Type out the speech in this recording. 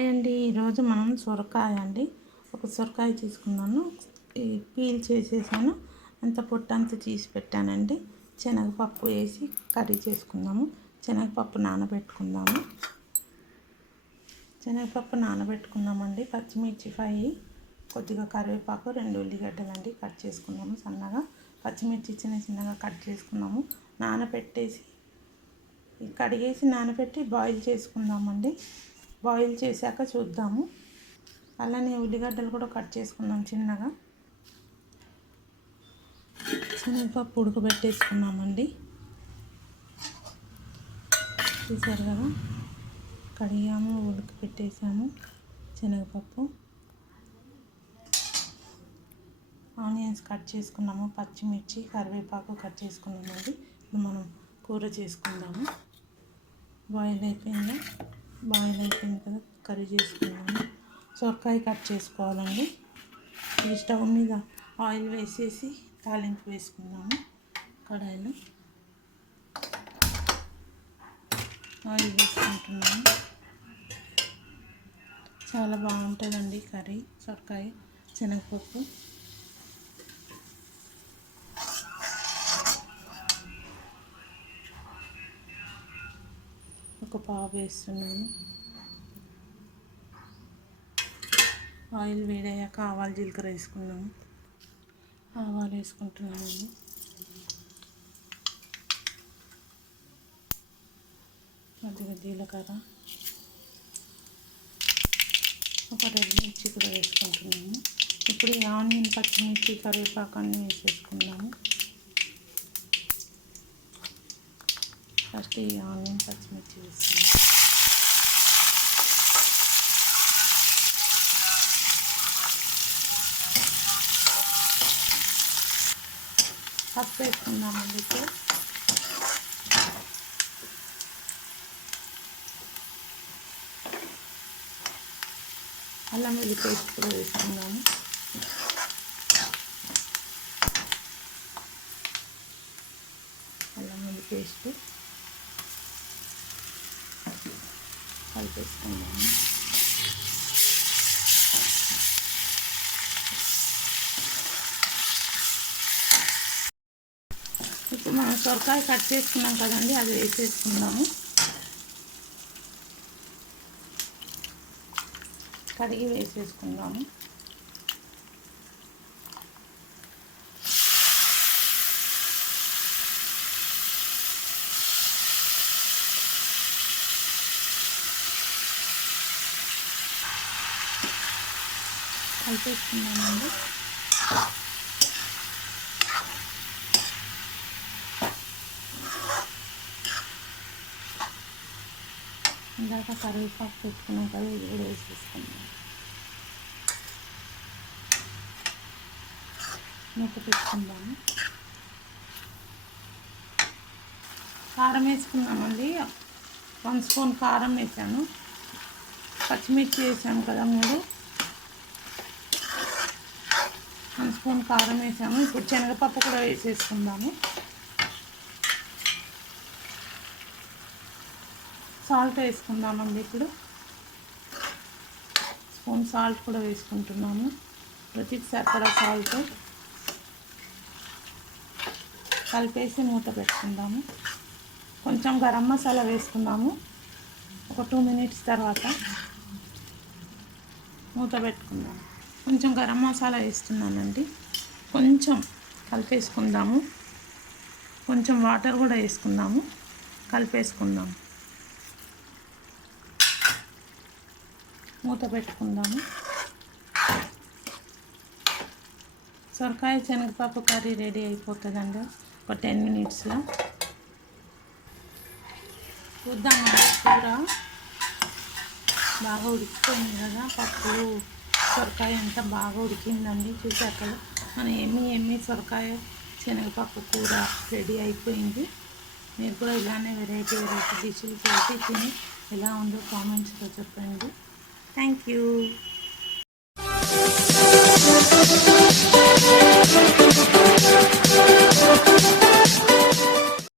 Hi అండి. ఈరోజు మనం సొరకాయ అండి. ఒక సొరకాయ తీసుకున్నాను, పీల్ చేసేసాను, అంత పొట్టంతా తీసి పెట్టానండి. శనగపప్పు వేసి కర్రీ చేసుకుందాము. శనగపప్పు నానబెట్టుకుందామండి. పచ్చిమిర్చి ఫ్రై, కొద్దిగా కరివేపాకు, 2 ఉల్లిగడ్డలు అండి కట్ చేసుకున్నాము సన్నగా. పచ్చిమిర్చి చిన్నగా కట్ చేసుకున్నాము. నానబెట్టేసి కడిగేసి నానబెట్టి బాయిల్ చేసుకుందామండి. బాయిల్ చేశాక చూద్దాము. అలానే ఉల్లిగడ్డలు కూడా కట్ చేసుకున్నాం చిన్నగా. శనగపప్పు ఉడకబెట్టేసుకున్నామండి. చూసారు కదా, కడిగాము, ఉడకబెట్టేసాము శనగపప్పు. ఆనియన్స్ కట్ చేసుకున్నాము, పచ్చిమిర్చి, కరివేపాకు కట్ చేసుకున్నామండి. ఇప్పుడు మనం కూర చేసుకుందాము. బాయిల్ అయిపోయింది కదా, కర్రీ చేసుకున్నాము. సొరకాయ కట్ చేసుకోవాలండి. ఈ స్టవ్ మీద ఆయిల్ వేసేసి తాలింపు వేసుకుందాము. కడాయిలో ఆయిల్ వేసుకుంటున్నాము. చాలా బాగుంటుందండి కర్రీ సొరకాయ శనగపప్పు. ఒక పావు వేస్తున్నాను. ఆయిల్ వేడయ్యాక ఆవాలు జీలకర్ర వేసుకున్నాము. ఆవాలు వేసుకుంటున్నామండి. కొద్దిగా జీలకర్ర, ఒక 2 మిర్చి కూడా వేసుకుంటున్నాము. ఇప్పుడు ఈ ఆనియన్, పచ్చిమిర్చి, కరివేపాకు అన్నీ వేసేసుకుందాము. ఫస్ట్ ఈ ఆనియన్, పచ్చిమిర్చి వేసుకుందాం. పప్పు వేసుకుందామండి. ఇప్పుడు అల్లం వెల్లుల్లి పేస్ట్ కూడా వేసుకుందాము. అల్లం వెల్లుల్లి పేస్ట్ కలిపేసుకుందాము. ఇప్పుడు మనం సొరకాయ కట్ చేసుకున్నాం కదండి, అది వేసేసుకుందాము. కడిగి వేసేసుకుందాము. కలిపేసుకుందామండి. ఇందాక కరివేపాకు పెట్టుకున్నాం కదా, ఇది కూడా వేసేసుకుందాం. మూత పెట్టుకుందాము. కారం వేసుకున్నామండి. 1 స్పూన్ కారం వేసాను. పచ్చిమిర్చి వేసాము కదా 3, 1 స్పూన్ కారం వేసాము. ఇప్పుడు శనగపప్పు కూడా వేసేసుకుందాము. సాల్ట్ వేసుకుందామండి. ఇప్పుడు స్పూన్ సాల్ట్ కూడా వేసుకుంటున్నాము. రుచికి సరిపడా సాల్ట్ కలిపేసి మూత పెట్టుకుందాము. కొంచెం గరం మసాలా వేసుకుందాము. ఒక 2 మినిట్స్ తర్వాత మూత పెట్టుకుందాం. కొంచెం గరం మసాలా వేస్తున్నానండి. కొంచెం కలిపేసుకుందాము. కొంచెం వాటర్ కూడా వేసుకుందాము. కలిపేసుకుందాము. మూత పెట్టుకుందాము. సొరకాయ శనగపప్పు కర్రీ రెడీ అయిపోతుందండి ఒక 10 మినిట్స్లో. చూద్దామండి. కూర బాగా ఉడికిపోయింది కదా, పప్పు సొరకాయ అంతా బాగా ఉడికిందండి. చూసాక మన ఎమ్మి సొరకాయ శనగపప్పు కూర రెడీ అయిపోయింది. మీరు కూడా ఇలానే వెరైటీ డిష్లు చేసి తిని ఎలా ఉందో కామెంట్స్లో చెప్పండి. Thank you.